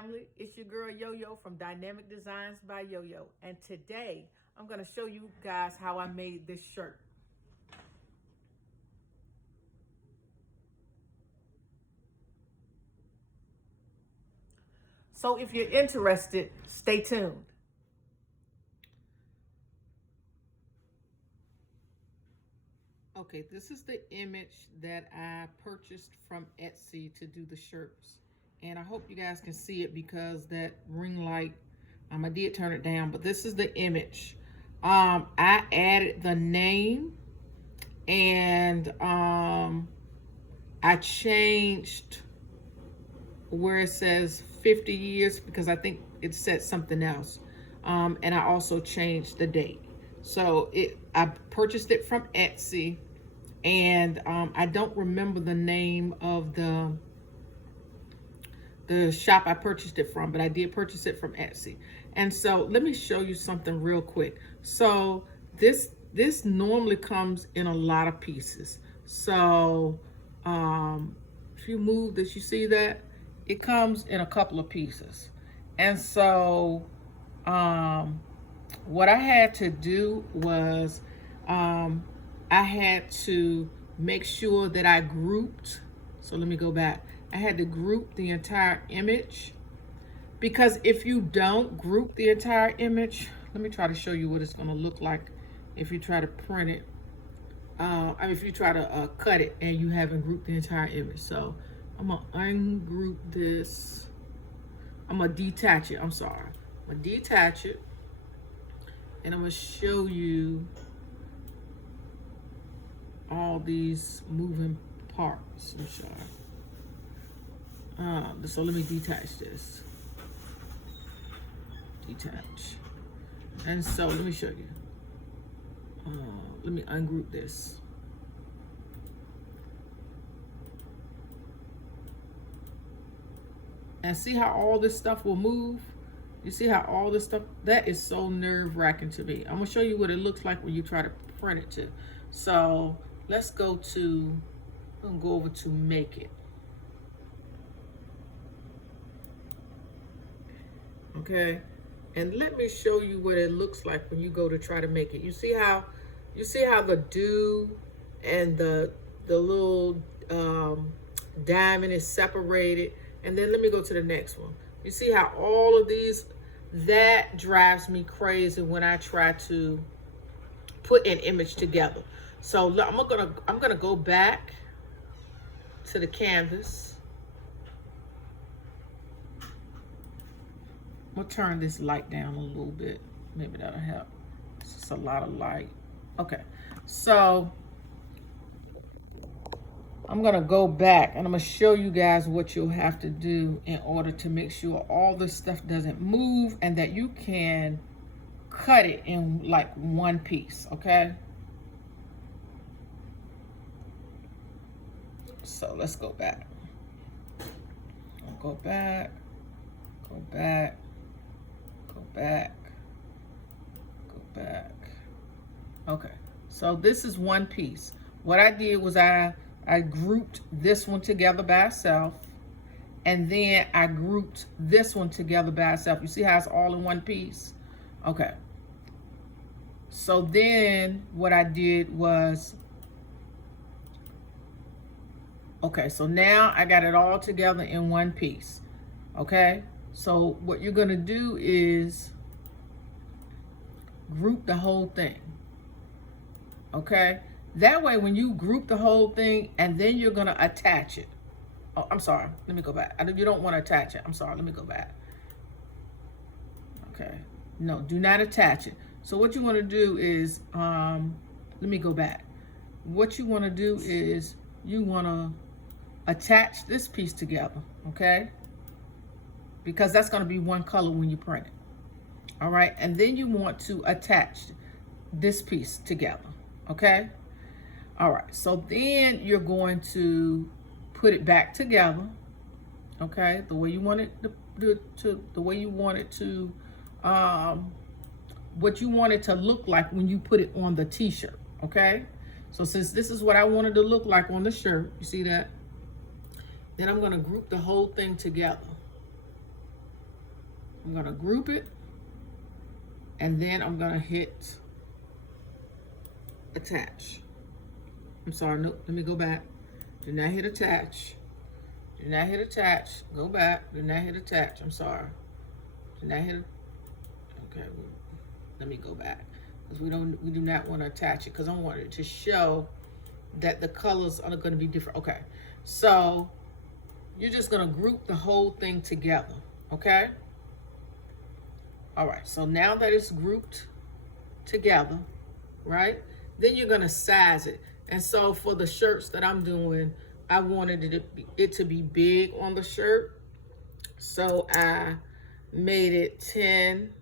family, it's your girl Yo-Yo from Dynamic Designs by Yo-Yo, and today I'm going to show you guys how I made this shirt. So if you're interested, stay tuned. Okay, this is the image that I purchased from Etsy to do the shirts. And I hope you guys can see it because that ring light, I did turn it down, but this is the image. I added the name and I changed where it says 50 years because I think it said something else. And I also changed the date. So I purchased it from Etsy, and I don't remember the name of the shop I purchased it from, but I did purchase it from Etsy. And so let me show you something real quick. So this normally comes in a lot of pieces. So if you move this, you see that it comes in a couple of pieces. And so what I had to do was I had to make sure that I grouped. So let me go back. I had to group the entire image, because if you don't group the entire image, let me try to show you what it's going to look like if you try to print it. If you try to cut it and you haven't grouped the entire image. So I'm going to ungroup this. I'm going to detach it. I'm sorry. I'm going to detach it. And I'm going to show you all these moving parts. I'm sorry. So let me detach this. Detach. And so let me show you. Let me ungroup this. And see how all this stuff will move? You see how all this stuff, that is so nerve-wracking to me. I'm gonna show you what it looks like when you try to print it too. So let's go to, I'm gonna go over to make it. Okay, and let me show you what it looks like when you go to try to make it. You see how the do and the little diamond is separated. And then let me go to the next one. You see how all of these, that drives me crazy when I try to put an image together. So I'm gonna go back to the canvas. I'm gonna turn this light down a little bit. Maybe that'll help. It's just a lot of light. Okay, so I'm gonna go back and I'm gonna show you guys what you'll have to do in order to make sure all this stuff doesn't move and that you can cut it in like one piece, okay? So let's go back. I'll go back, go back, go back, go back. Okay, so this is one piece. What I did was I grouped this one together by itself, and then I grouped this one together by itself. You see how it's all in one piece? Okay. So then what I did was, okay, so now I got it all together in one piece. Okay, so what you're gonna do is group the whole thing. Okay, that way when you group the whole thing and then you're gonna attach it. Oh, I'm sorry, let me go back. You don't want to attach it. I'm sorry, let me go back. Okay, no, do not attach it. So what you want to do is, let me go back. What you want to do is you want to attach this piece together, okay? Because that's going to be one color when you print it. All right, and then you want to attach this piece together, okay? All right, so then you're going to put it back together, okay? The way you want it the way you want it to, what you want it to look like when you put it on the t-shirt, okay? So since this is what I wanted to look like on the shirt, you see that? Then I'm gonna group the whole thing together. I'm gonna group it, and then I'm gonna hit attach. I'm sorry, no, let me go back. Do not hit attach. Do not hit attach. Go back. Do not hit attach. I'm sorry. Do not hit. Okay, let me go back because we do not want to attach it because I want it to show that the colors are going to be different. Okay, so you're just going to group the whole thing together. Okay. All right. So now that it's grouped together, right? Then you're going to size it. And so for the shirts that I'm doing, I wanted it to be big on the shirt. So I made it 10.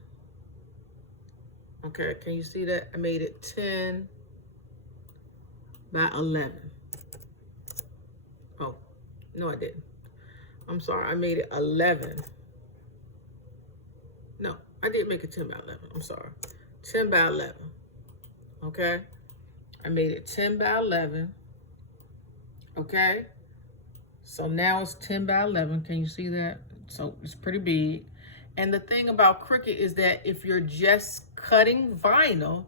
Okay, can you see that? I made it 10 by 11. Oh, no, I didn't. I'm sorry, I made it 11. No, I did make it 10 by 11. I'm sorry. 10 by 11. Okay? I made it 10 by 11. Okay? So now it's 10 by 11. Can you see that? So it's pretty big. And the thing about Cricut is that if you're just cutting vinyl,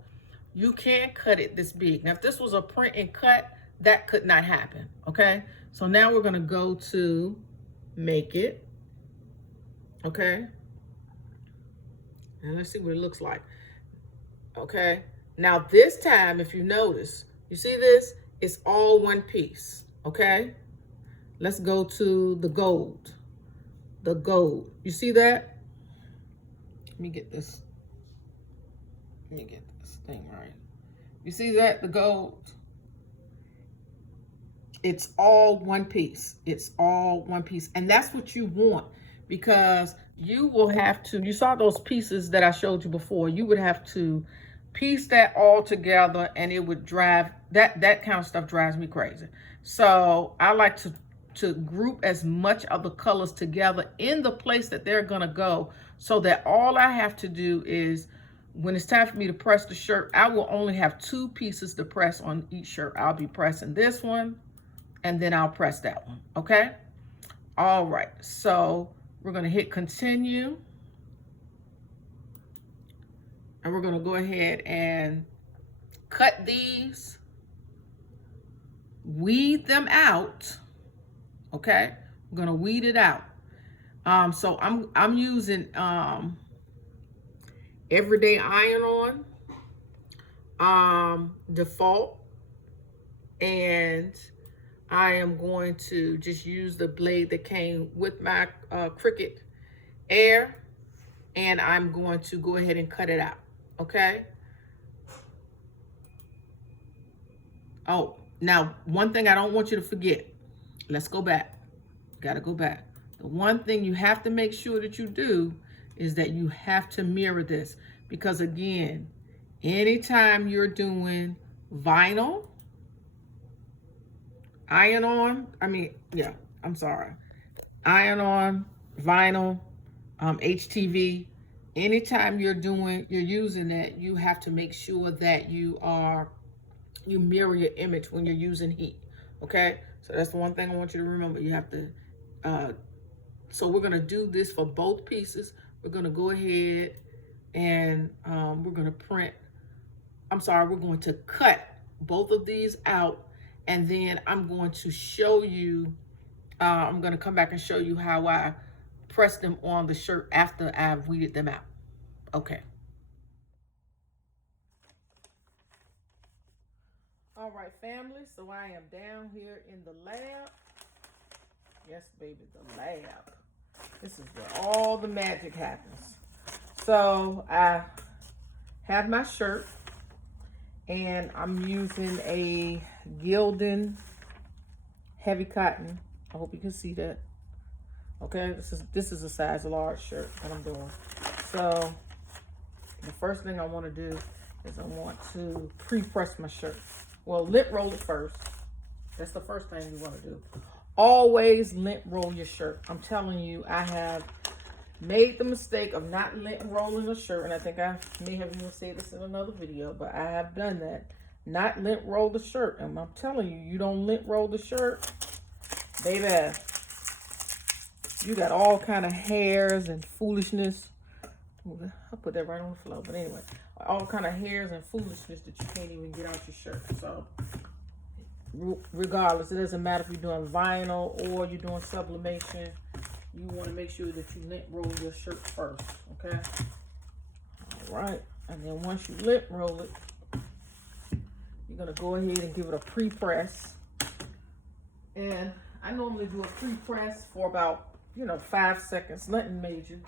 you can't cut it this big. Now, if this was a print and cut, that could not happen. Okay? So now we're going to go to make it. Okay? And let's see what it looks like. Okay? Now, this time, if you notice, you see this? It's all one piece, okay? Let's go to the gold. The gold. You see that? Let me get this. Let me get this thing right. You see that? The gold. It's all one piece. It's all one piece. And that's what you want because you will have to, you saw those pieces that I showed you before. You would have to piece that all together and it would drive, that kind of stuff drives me crazy. So I like to group as much of the colors together in the place that they're gonna go so that all I have to do is when it's time for me to press the shirt, I will only have 2 pieces to press on each shirt. I'll be pressing this one and then I'll press that one, okay? All right, so we're gonna hit continue. And we're going to go ahead and cut these, weed them out. Okay, I'm going to weed it out. So I'm using everyday iron on default, and I am going to just use the blade that came with my Cricut Air, and I'm going to go ahead and cut it out. Okay. Oh, now one thing I don't want you to forget. Let's go back. Got to go back. The one thing you have to make sure that you do is that you have to mirror this because again, anytime you're doing vinyl, iron-on vinyl, HTV. Anytime you're using that, you have to make sure that you mirror your image when you're using heat. Okay, so that's the one thing I want you to remember. You have to. So we're gonna do this for both pieces. We're gonna go ahead and we're gonna print. I'm sorry, we're going to cut both of these out, and then I'm going to show you. I'm gonna come back and show you how I press them on the shirt after I've weeded them out. Okay. All right, family, so I am down here in the lab. Yes, baby, the lab. This is where all the magic happens. So I have my shirt and I'm using a Gildan heavy cotton. I hope you can see that. Okay, this is a size large shirt that I'm doing. So the first thing I want to do is I want to pre-press my shirt. Well, lint roll it first. That's the first thing you want to do. Always lint roll your shirt. I'm telling you, I have made the mistake of not lint rolling a shirt, and I think I may have even said this in another video, but I have done that. Not lint roll the shirt. And I'm telling you, you don't lint roll the shirt, baby, you got all kind of hairs and foolishness I put that right on the floor. But anyway, all kind of hairs and foolishness that you can't even get out your shirt. So regardless, it doesn't matter if you're doing vinyl or you're doing sublimation. You want to make sure that you lint roll your shirt first, okay? All right, and then once you lint roll it, you're gonna go ahead and give it a pre-press. And I normally do a pre-press for about, 5 seconds, nothing major.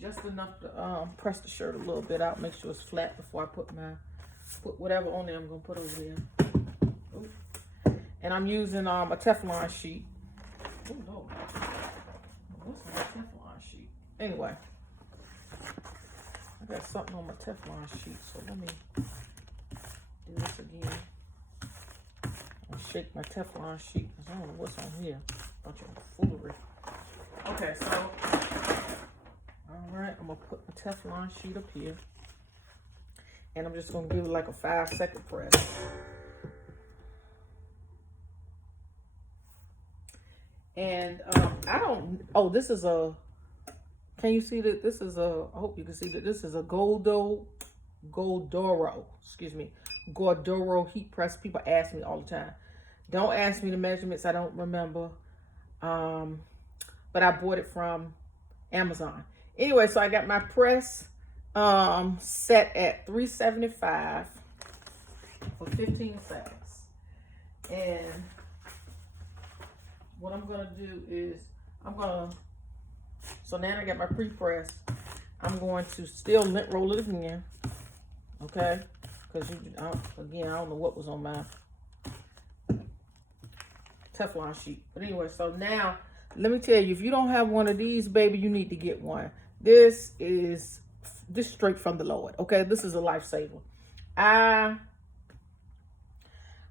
Just enough to press the shirt a little bit out, make sure it's flat before I put whatever on there I'm gonna put over there. Ooh. And I'm using a Teflon sheet. Oh no, what's my Teflon sheet? Anyway, I got something on my Teflon sheet, so let me do this again. I'll shake my Teflon sheet because I don't know what's on here. Bunch of foolery. Okay, so all right, I'm gonna put my Teflon sheet up here, and I'm just gonna give it like a 5-second press. And this is a, can you see that this is a, I hope you can see that this is a Gordoro heat press. People ask me all the time. Don't ask me the measurements, I don't remember. But I bought it from Amazon. Anyway, so I got my press set at 375 for 15 seconds. And what I'm gonna do is so now I got my pre-press. I'm going to still lint roll it again, okay? Because again, I don't know what was on my Teflon sheet. But anyway, so now let me tell you, if you don't have one of these, baby, you need to get one. This is straight from the Lord, okay? This is a lifesaver. I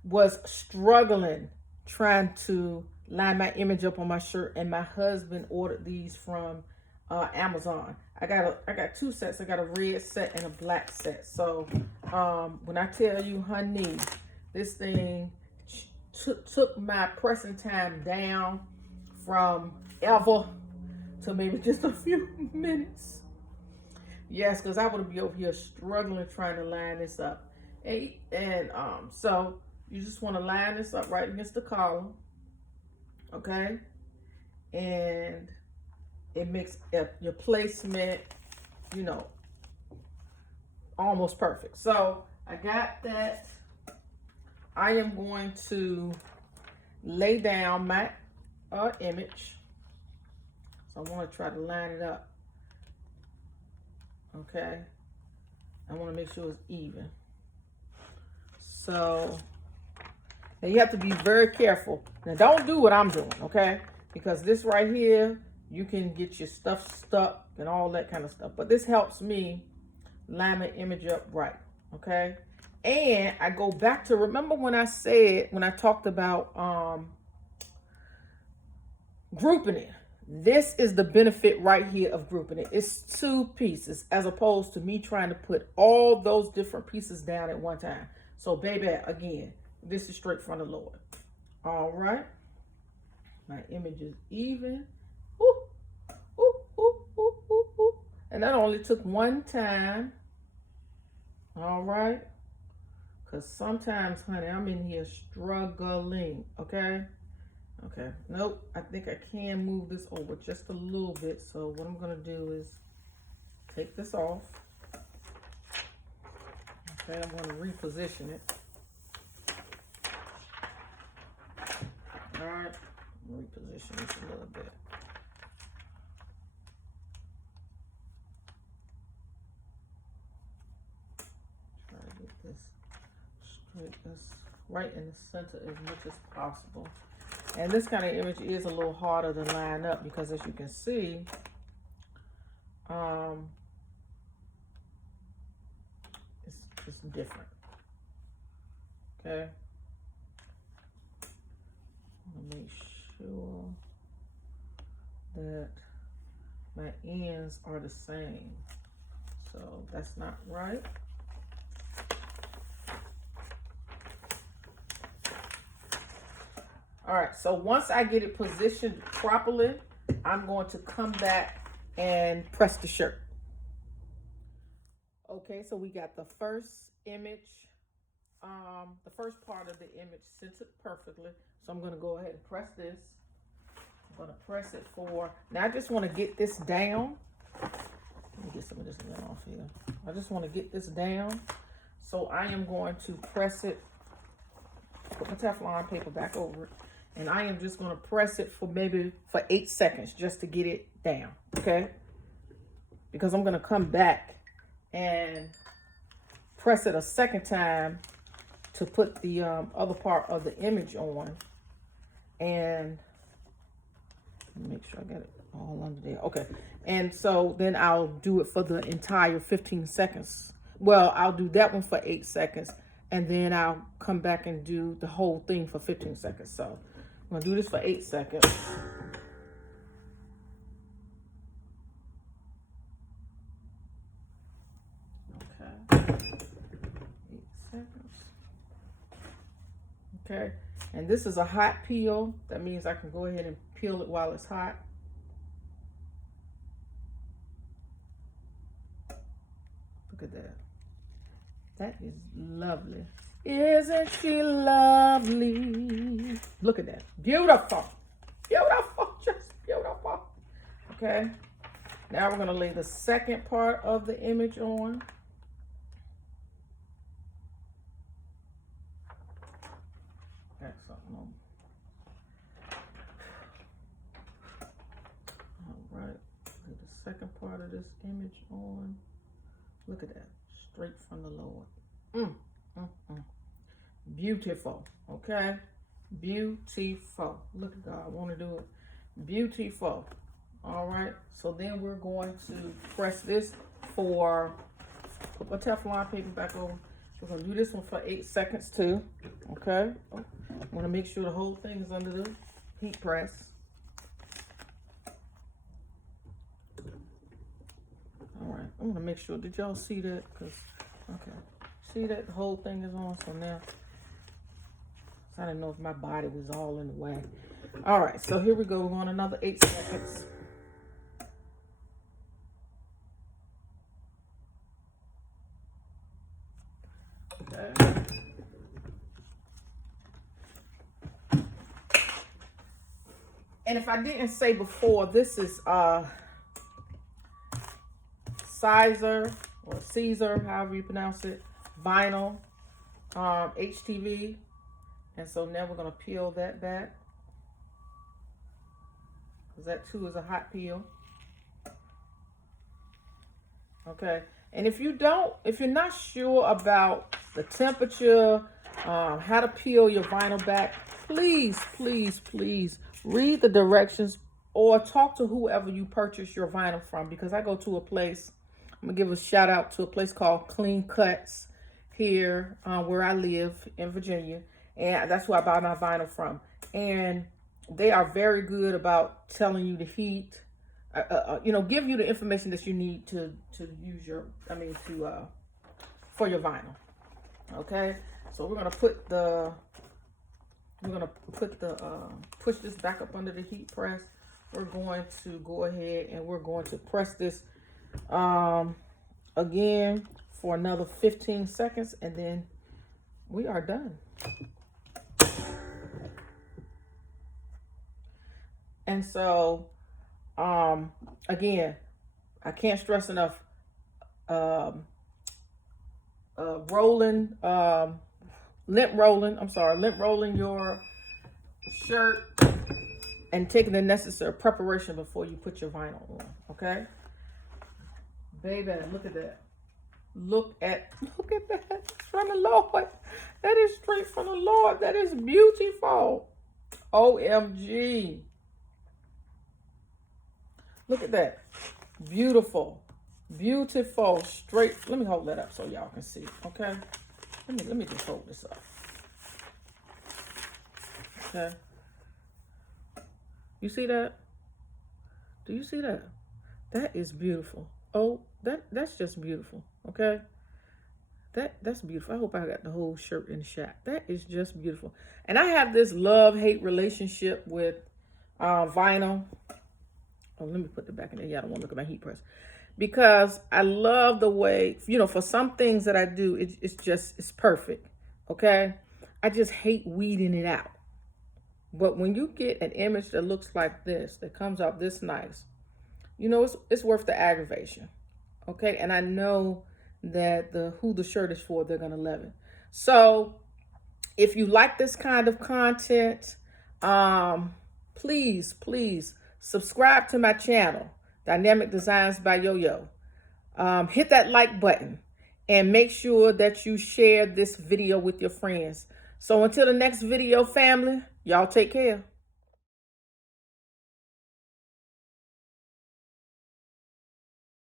was struggling trying to line my image up on my shirt, and my husband ordered these from Amazon. I got 2 sets. I got a red set and a black set. So when I tell you, honey, this thing took my pressing time down from ever to maybe just a few minutes. Yes, because I would be over here struggling trying to line this up. And so you just want to line this up right against the collar, okay? And it makes your placement, almost perfect. So I got that. I am going to lay down my image. So I want to try to line it up. Okay. I want to make sure it's even. So now you have to be very careful. Now don't do what I'm doing, okay? Because this right here, you can get your stuff stuck and all that kind of stuff. But this helps me line the image up right, okay? And I go back to, remember when I talked about grouping it. This is the benefit right here of grouping it. It's 2 pieces as opposed to me trying to put all those different pieces down at one time. So baby, again, this is straight from the Lord. All right. My image is even. Ooh, ooh, ooh, ooh, ooh, ooh. And that only took 1 time. All right. Because sometimes, honey, I'm in here struggling, okay? Okay, nope, I think I can move this over just a little bit. So what I'm gonna do is take this off. Okay, I'm gonna reposition it. All right, reposition this a little bit. Try to get this straight, right in the center as much as possible. And this kind of image is a little harder to line up because, as you can see, it's different. Okay. I'm gonna make sure that my ends are the same. So that's not right. All right, so once I get it positioned properly, I'm going to come back and press the shirt. Okay, so we got the first image, the first part of the image centered perfectly. So I'm going to go ahead and press this. I'm going to press it for, now I just want to get this down. Let me get some of this lint off here. I just want to get this down. So I am going to press it, put my Teflon paper back over it. And I am just going to press it for maybe for 8 seconds just to get it down, okay? Because I'm going to come back and press it a second time to put the other part of the image on. And make sure I got it all under there. Okay. And so then I'll do it for the entire 15 seconds. Well, I'll do that one for 8 seconds. And then I'll come back and do the whole thing for 15 seconds. So I'm going to do this for 8 seconds. Okay. 8 seconds. Okay. And this is a hot peel. That means I can go ahead and peel it while it's hot. Look at that. That is lovely. Isn't she lovely? Look at that. Beautiful. Beautiful. Just beautiful. Okay. Now we're going to lay the second part of the image on. Got something on. All right. Lay the second part of this image on. Look at that. Straight from the Lord. Beautiful. Okay. Beautiful. Look at God. I want to do it. Beautiful. All right. So then we're going to press this for, put my Teflon paper back over. We're going to do this one for 8 seconds too. Okay. I want to make sure the whole thing is under the heat press. All right. I'm going to make sure. Did y'all see that? Because, okay. See that the whole thing is on. So now, I didn't know if my body was all in the way. All right. So here we go. We're going another 8 seconds. Okay. And if I didn't say before, this is Sizer or Caesar, however you pronounce it, vinyl, HTV. And so now we're going to peel that back, because that too is a hot peel. Okay. And if you're not sure about the temperature, how to peel your vinyl back, please, please, please read the directions or talk to whoever you purchase your vinyl from, because I go to a place, I'm going to give a shout out to a place called Clean Cuts here where I live in Virginia. And that's who I buy my vinyl from. And they are very good about telling you the heat, give you the information that you need to use your, for your vinyl. Okay. So we're going to push this back up under the heat press. We're going to go ahead and we're going to press this again for another 15 seconds, and then we are done. And so, again, I can't stress enough, lint rolling your shirt and taking the necessary preparation before you put your vinyl on, okay? Baby, look at that. Look at that. It's from the Lord. That is straight from the Lord. That is beautiful. OMG. Look at that. Beautiful. Beautiful. Straight. Let me hold that up so y'all can see. Okay. Let me just hold this up. Okay. You see that? Do you see that? That is beautiful. Oh, that's just beautiful. Okay. That's beautiful. I hope I got the whole shirt in the shot. That is just beautiful. And I have this love-hate relationship with vinyl. Oh, let me put it back in there. Yeah, I don't want to look at my heat press. because I love the way, for some things that I do, it's perfect. Okay. I just hate weeding it out. But when you get an image that looks like this, that comes out this nice, it's worth the aggravation. Okay. And I know that who the shirt is for, they're going to love it. So if you like this kind of content, please subscribe to my channel, Dynamic Designs by Yo-Yo. Hit that like button and make sure that you share this video with your friends. So until the next video, family, y'all take care.